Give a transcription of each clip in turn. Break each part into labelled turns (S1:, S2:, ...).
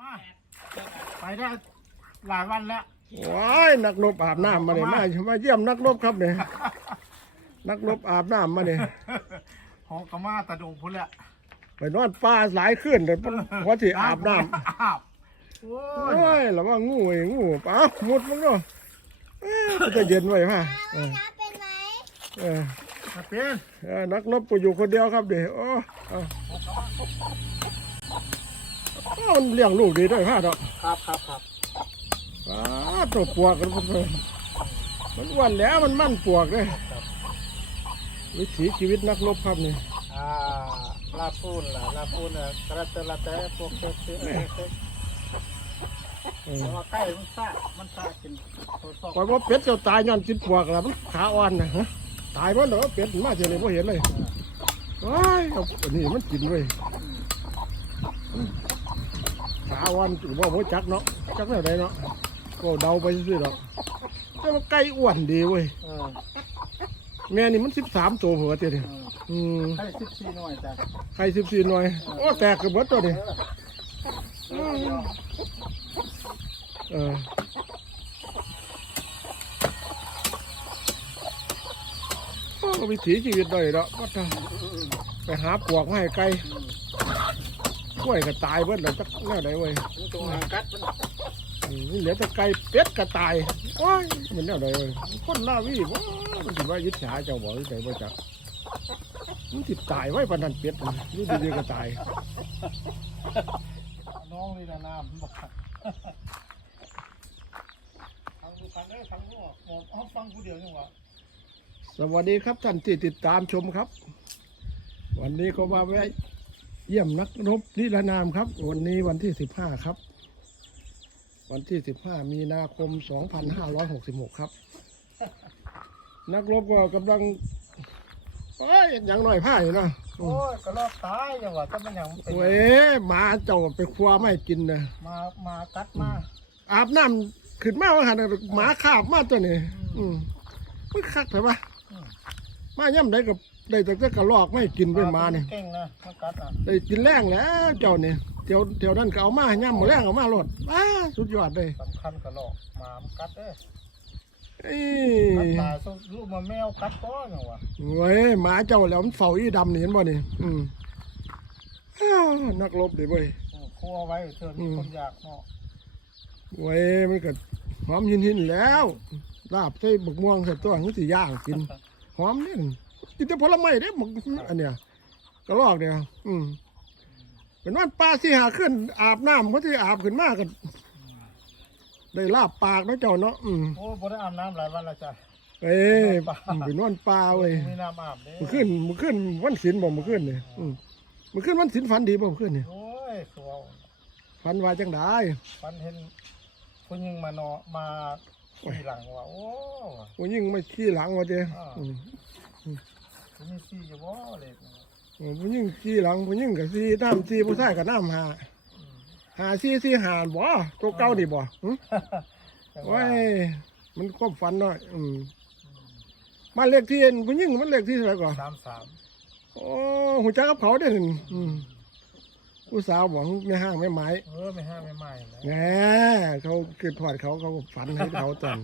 S1: มาไปได้หลายวันแล้ว
S2: ว้ายนักรบอาบน้ำมาเนี่ยมามาเยี่ยมนักรบครับเนี่ยนักรบอาบน้ำมาเนี่ย
S1: หองกะมาตะดงพุ่นแหละ
S2: ไปนอนป่าหลายขึ้นเลยเพราะที่อาบน้ำ
S1: อาบโอ้
S2: โอ้
S1: ย
S2: ยแล้วว่างูไอ้งูปะอ้าวมุดมันก็เอ้ยมันจะเย็นไว้ฮะเออ
S3: น้าเป็นไหม
S2: เออ
S1: มาเป็น
S2: เออนักรบก็อยู่คนเดียวครับเดี๋ยวโอ้เอาเอา มันเลี้ยงลูกดีด้วยฮะดอก
S1: ครับครับครับ
S2: อ้าตัวปวกมันเพิ่นมันอ้วนแล้วมันมั่นปวกเลยวิถีชีวิตนักรบครับนี่
S1: อ่าลาปูนล่ะลาปูนอะกระเตละแต่พวกเต๊ะเต๊ะเต๊ะ
S2: เออ
S1: แต่ว่าใกล้มันซ่ามันซ่ากินตัวซอก
S2: ปล่อยว่าเป็ดจะตายย้อนกินปวกแล้วมันขาอ่อนนะฮะตายมันเหรอเป็ดมันมาเจอเลยไ่เห็นเลยว้ายเอาอันนี้มันกินเว้ย ขาอ่อนว่าโมจักเนาะจักแนวใดเนาะก็เดาไปซื่อๆหรอกแต่ว่าไก่อ้วนดีเว้ย
S1: เออ
S2: แม่นี่มันสิบสามตัวหัวเตี้ยนี่
S1: เออ
S2: อืม
S1: ให้สิบสี่หน่วยจ้ะ
S2: ไข่สิบสี่หน่วยโอ้แตกกันหมดตัวนี่
S1: เออ
S2: เออโอ้วิถีชีวิตเลยเนาะว่าจะไปหาปลวกมาให้ไก่ กล้วยก็ตายเบิดแล้วจักแนวใดเว้ย
S1: มันตัวหางกัดมัน
S2: อืมนี่เหลือแต่ไก่เป็ดก็ตายโอ้ยมันแนวใดเว้ยคนลาวีว้ามันสิว่ายิจฉาเจ้าบอกที่ไหนบ่จักมันติดตายไว้ปานนั้นเป็ดนี่อยู่ดีๆก็ตาย
S1: น้องนี่นะน้ำบอกฟังดูฟังได้ฟังดูบอกเอาฟังผู้เดียวยังวะ
S2: สวัสดีครับท่านที่ติดตามชมครับ วันนี้ก็มาแวะ เยี่ยมนักรบนิรนามครับ วันนี้วันที่สิบห้าครับ วันที่สิบห้ามีนาคมสองพันห้าร้อยหกสิบหกครับ นักรบก็กำลังเอ้ยอย่างหน่อยผ้าอยู่เนาะ
S1: โอ้ยก็รอดตายยังวะจะมันยังเป็น
S2: เว้ยหมาเจ้าไปคว้าไม่กินนะ
S1: มามากัดมา
S2: อาบน้ำขึ้นมาว่าหันหมาคาบมาตัวนี้ อืมมันคักเถอะปะมาย่ำได้กับ ได้แต่จะกระลอกไม่กินเป็นหมาเนี่ย
S1: เก่งนะมากัดอะ
S2: ได้กินแรงแล้วเจ้าเนี่ยเที่ยวเที่ยวนั้นก็เอามาย่ำหมดแรงเอามาโลดว้าสุดยอดเลย
S1: สำคัญกับหลอกหมามันกัดเด้อ
S2: เอ้
S1: กัด
S2: ย
S1: ตายสู้ลูกมาแมวกัดก้อนยังวะ
S2: เว้ยหมาเจ้าแล้วมันเฝ้าอีดำนี่เห็นบ่นี่อืมอ้าวนักรบดิเว้ย
S1: โอ้ครัวไว้เถอะมีคนอยากเนาะ
S2: เว้ยมันก็หอมหินหินๆแล้วลาบใส่บักม่วงใส่ตัวมันสิย่างกิน หอมนี่ กินแต่ผลไม้เด้บักอันเนี้ยกระลอกเนี่ยอืมเป็นวันปลาสิหาขึ้นอาบน้ำเขาที่อาบขึ้นมากันได้ลาบปากเนาะเจ้าเนาะอืม
S1: โอ้บ่ได้อาบน้ำหลายวันแล้วจ้ะ
S2: เอ้ย
S1: ปลา
S2: ไปนอนปลาเว้ย
S1: มีน้ำอาบเด้
S2: มือขึ้นมือขึ้นวันศิลบ่มือขึ้นเนี่ยอืมมือขึ้นวันศิลฝันดีบ่มือขึ้นเนี่ย
S1: โอ้ยสวง
S2: ฝันว่าจังได้
S1: ฟันเห็นผู้หญิงมาเนาะมาขี่หลังว่าโอ้
S2: ผู้ยิ่งไม่ขี้หลังว่าเจ้ อืม
S1: ผู้มีซี่อยู่บ่เลย
S2: ผู้ยิ่งขี้หลังผู้ยิ่งกับซีน้ำซีผู้ชายกับน้ำหาหาซีซีหาบ่ตัวเก่าดิบ่หึโอ้ยมันความฝันเนาะอืมมานเลขที่เอ็นผู้ยิ่งมันเลขที่เท่าไหร่ก่อน
S1: สามสาม
S2: โอ้หูจักกับเขาเด้อนี่อืมผู้สาวบอกไม่ห้างไม่ไม้
S1: เออไม่ห้าไม่ไม่นะ
S2: แหมเขาคือถอดเขาเขาก็ฝันให้เขาตอน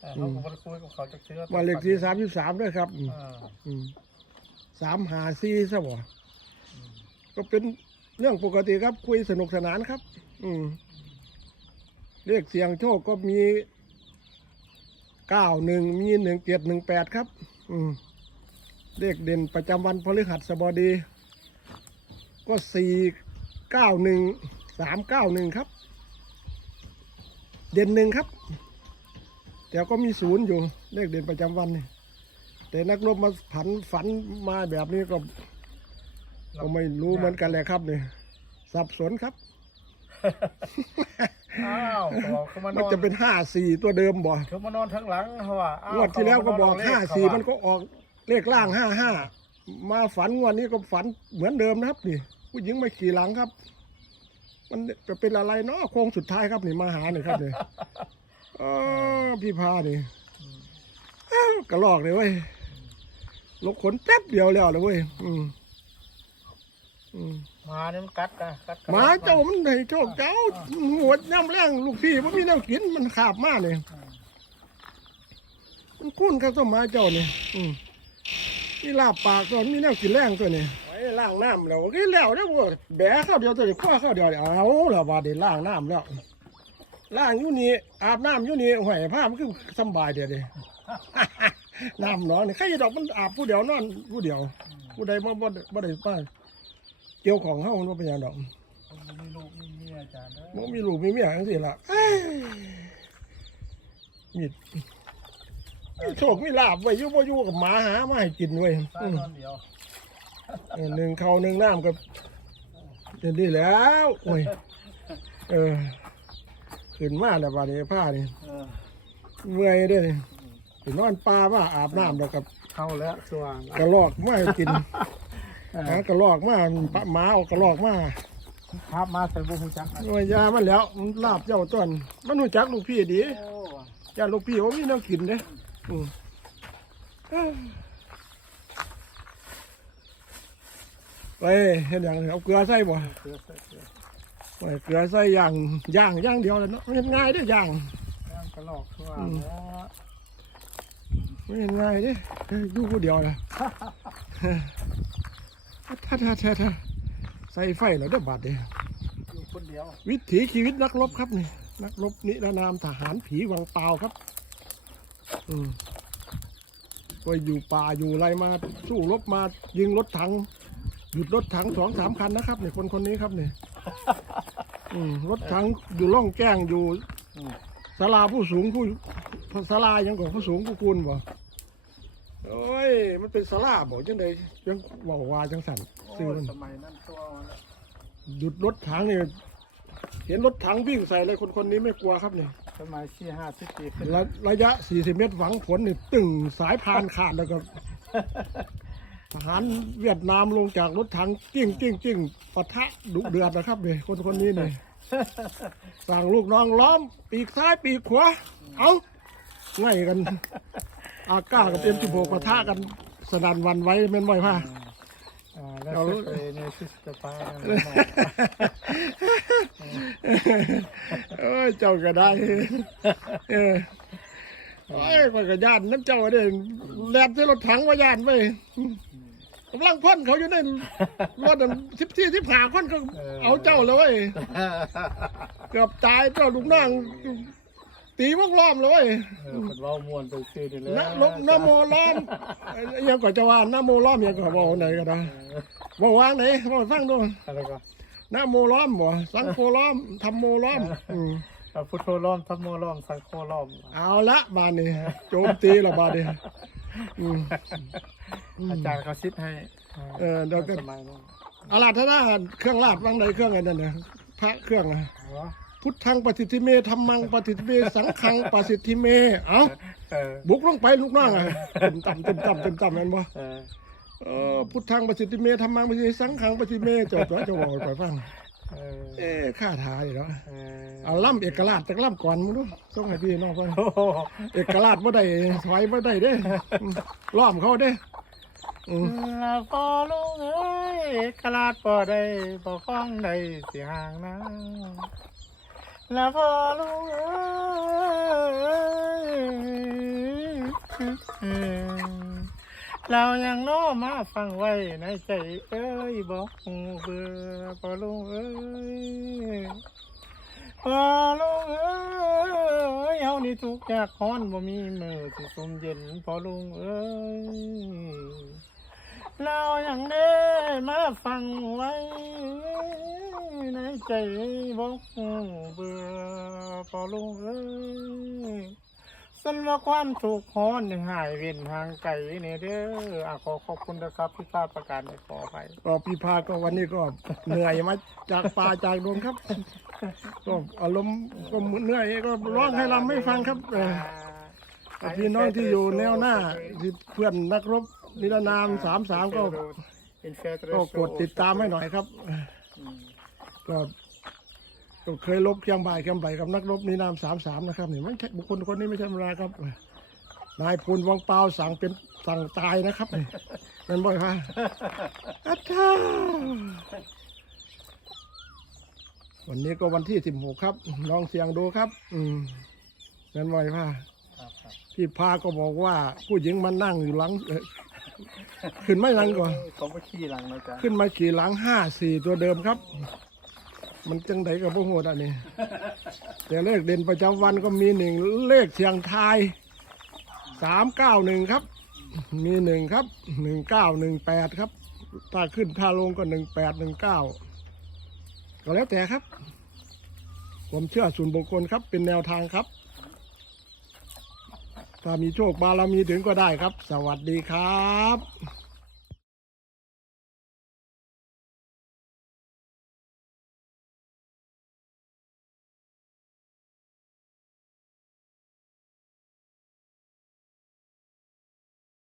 S1: เออเขาก็บ่ได้คุยกับเขาจะเชื่อ
S2: ว่าเลขที่สามสิบสามด้วยครับอืม
S1: อ่า
S2: อืมสามหาซีซะบ่ก็เป็นเรื่องปกติครับคุยสนุกสนานครับ อืมเลขเสียงโชคก็มีเก้าหนึ่งมีหนึ่งเจ็ดหนึ่งแปดครับ อืมเลขเด่นประจำวันพฤหัสบดี ก็สี่เก้าหนึ่งสามเก้าหนึ่งครับ เด่นหนึ่งครับ แต่ก็มีศูนย์อยู่เลขเด่นประจำวันนี่แต่นักรบมาผันฝันมาแบบนี้ก็ก็ไม่รู้เหมือนกันแหละครับเนี่ยสับสนครับ
S1: อ้าวเขาเขามาน
S2: มัน
S1: อน
S2: จะเป็นห้าสี่ตัวเดิมบ่
S1: เขามานอนทั้งหลังเขาว่าอ้าง
S2: วดที่แล้วก็บอก
S1: เข
S2: ห้า
S1: เข
S2: สี่
S1: ว่
S2: มันก็ออกเลขล่างห้าห้ามาฝันงวดนี้ก็ฝันเหมือนเดิมนะครับนี่ ผู้หญิงมาขี่หลังครับ มันจะเป็นอะไรเนาะโค้งสุดท้ายครับนี่มาหานี่ครับนี่เออพี่พานี่อ้าวกระลอกเลยเว้ยลกขนแป๊บเดียวแล้วเลยเว้ยอืมอืม
S1: หมานี่มันกัดนะกัด
S2: หมาเจ้ามันให้โชคเจ้าหัวย่ำแรงลูกพี่มันมีแนวกินมันขาบมากเลยมันคุ้นกับต้นหมาเจ้านี่อืมนี่ลาบปากตัวมีแนวกินแรงตัวนี้ไว้ล้างน้ำแล้วก็แล้วแล้วบ่แบะข้าวเดียวตัวนี้ข้อข้าวเดียวเดี๋ยวเอาแล้วบาดนี้ล้างน้ำแล้ว ล้างอยู่นี่อาบน้ำอยู่นี่หอยผ้ามันคือสำบายเดียวดิ น้ำหนองนี่ใครจะดอกมันอาบผู้เดียวนอนผู้เดียว ผู้ใดบ่บ่บ่ได้ป้าเกี่ยวของเฮามันบ่เป็นหยังดอก
S1: มันมีลูกมีเมียอาจารย์เด้อ
S2: มันมีลูกมีเมียจังซี่ล่ะเอ้ยมีดมีโชคมีลาบไว้อยู่บ่อยู่กับหมาหามาให้กินเว้ย
S1: ตาย
S2: อืม
S1: นอนเดียว
S2: เออหนึ่งข้าวหนึ่งน้ำก็เดี๋ยวนี้แล้วโอ้ยเออ ขึ้นมาแล้วบัดนี้ผ้านี่
S1: เออ
S2: เมื่อยเด้อนี่ไปนอนป่าว่าอาบน้ำแล้วกับ
S1: เข้าแล้วสว่าง
S2: กระลอกมาให้กิน
S1: เอ
S2: หา
S1: อก
S2: ระลอกมาปะหมาเอากระลอกมา
S1: ภาพมาใส่บุหูจัก
S2: หน่วยยามันแล้วมันลาบเจ้าต้นมันรู้จักลูกพี่ดี
S1: โอ้
S2: ยาลูกพี่ว่ามีแน้ำกินเด้อืมไปเห็นอย่างเอาเกลือใส่บ่
S1: เสือเสื อเสือ
S2: ไปเกลือใส่ย่างย่างย่างเดียวเลยเนาะไม่เห็นง่ายเด้อย่าง
S1: ย่างกระหลอกสว่างแล้ว
S2: ไม่เห็นง่ายเด้เอ้ยอยู่ผู้เดียวนะท่าท่าท่าท่าใส่ไฟแล้วเด้อบาดเดี
S1: อยู่คนเดียว
S2: วิถีชีวิตนักรบครับนี่นักรบนิรนามทหารผีวังเปล่าครับ อืมก็อยู่ป่าอยู่อะไรมาสู้รบมายิงรถถัง หยุดรถถังสองสามคันนะครับเนี่ยคนคนนี้ครับเนี่ย อืมรถถังอยู่ล่องแก้งอยู่
S1: อืม
S2: ศาลาผู้สูงผู้ศาลายังกว่าผู้สูงผู้คุณบ่โอ้ย มันเป็นศาลาบอกจังไดยังบอกว่าจังสัน
S1: โอ้
S2: ซื้อมัน
S1: สมัยนั้นตัวมันแล้ว
S2: หยุดรถถังเนี่ยเห็นรถถังวิ่งใส่เลยคนคนนี้ไม่กลัวครับเนี่ย
S1: สมัยสี่ห้าสิบปีขึ้น
S2: ระระยะ 40 เมตรหวังผลนี่ตึงสายพานขาดแล้วก็ ทหารเวียดนามลงจากรถถังกิ้งกิ้งกิ้งปะทะดุเดือดนะครับเนี่ยคนคนนี้เนี่ยสั่งลูกน้องล้อม ปีกซ้ายปีกขวาเอาง่ายกัน อาก้ากับเอ็มสิบหกปะทะกันสนั่นหวันไหว้แม่นบ่อยผ้า
S1: อ่าแล้ว
S2: เอา
S1: สเปรย์ในซิสเตอร์ปาร์
S2: เอ้ยเจ้าก็ได้เออ โอ้ยมันก็ย่านน้ำเจ้าเด้แลบใส่รถถังว่าย่านไปกำลังพ่นเขาอยู่ในรถสิบสี่สิบห้าคนก็เอาเจ้าเลยเว้ยเกือบตายเจ้าลูกน้องตีวงล้อมเลยเว้ย
S1: เออคนเว่ามวนไปซื้อนี่เลย
S2: นะลบนะโมล้อมเอ้ยยังก่อนจะว่านะโมล้อมยังก่อนบอกไหนก็ได้บอกวางไหนบอกฟังดู
S1: อะไรก็
S2: นะโมล้อมบ่สังโฆล้อมธรรมโมล้อมอืม
S1: เอา พุทโธล้อมธรรมโมล้อมสังโฆล้อม
S2: เอาละบานนี้โจมตีละบานนี้อืม
S1: อาจารย์เขาซิดให้
S2: เออเดี๋ยวก็
S1: สมัยนั้น
S2: อาราธนาเครื่องราชวังใดเครื่องอะไรนั่นน่ะพระเครื่องอะ
S1: เหรอ
S2: พุทธังปฏิทิเมธรรมังปฏิทิเมสังฆังปฏิทิเม เอ้า
S1: เออ
S2: บุกลงไปลูกน้องอะเต็มต่ำเต็มต่ำเต็มต่ำแม่นบ่
S1: เออ
S2: เออพุทธังปฏิทิเมธรรมังปฏิทิเมสังฆังปฏิทิเมเจบแล้วจะบอกไปฟัง
S1: เออ
S2: เอ๊ะข้าทายเนาะ
S1: เออ
S2: เอาล่ำเอกราชจากล่ำก่อนมึงดูส่งให้พี่น้องเพิ่น
S1: โอ้โห
S2: เอกราชบ่ได้ถอยบ่ได้เด้อืมล้อมเขาเด้อืม
S1: ลาพอลุงเอ้ยกลาดพอได้พอคล้องได้สิห่างนะลาพอลุงเอ้ย เรายังโน้มาฟังไว้ในใจเอ้ยบอกหูเบื่อพอลุงเอ้ยพอลุงเอ้ยเฮานี่ทุกข์ยากฮ้อนบ่มีมือสิสมเย็นพอลุงเอ้ยเราอย่างได้มาฟังไว้ในใจบอกเบื่อพอลุงเอ้ย สันว่าความถูกข์ฮ้อนหายเวียนทางไกลเนี่ยเด้ออะขอขอบคุณนะครับที่พลาดประการในขอไป
S2: ก็พี่พาก็วันนี้ก็เหนื่อยมาจากป่าจากดงครับ ก็อารมณ์ก็เหนื่อยก็ร้องให้รำไม่ฟังครับเออกับพี่น้องที่อยู่แนวหน้าที่เพื่อนนักรบนิรนามสามสามก็ก็กดติดตามให้หน่อยครับก็ ก็เคยลบเคียงบ่ายเคียงบ่ายกับนักรบนิรนามสามสามนะครับนี่ไม่ใช่บุคคลคนนี้ไม่ใช่ธรรมดาครับ นายพลวังเปาสั่งเป็นสั่งตายนะครับนี่นั่นบ่อยค่ะอัตท่าวันนี้ก็วันที่สิบหกครับลองเสียงดูครับ อืมนั่นไว้ว่า
S1: ครับครับ
S2: พี่พาก็บอกว่า ผู้หญิงมานั่งอยู่หลังเอ่อขึ้นไม่หลังก่อน
S1: เขาไปขี่หลังนะจ๊ะ
S2: ขึ้นมาขี่หลังห้าสี่ตัวเดิมครับ มันจังไดกับพวกโหดอันนี้ แต่เลขเด่นประจำวันก็มีหนึ่งเลขเสียงทายสามเก้าหนึ่งครับ มีหนึ่งครับหนึ่งเก้าหนึ่งแปดครับถ้าขึ้นถ้าลงก็หนึ่งแปดหนึ่งเก้าก็แล้วแต่ครับ ผมเชื่อส่วนบุคคลครับเป็นแนวทางครับ ถ้ามีโชคบารมีถึงก็ได้ครับ สวัสดีครับ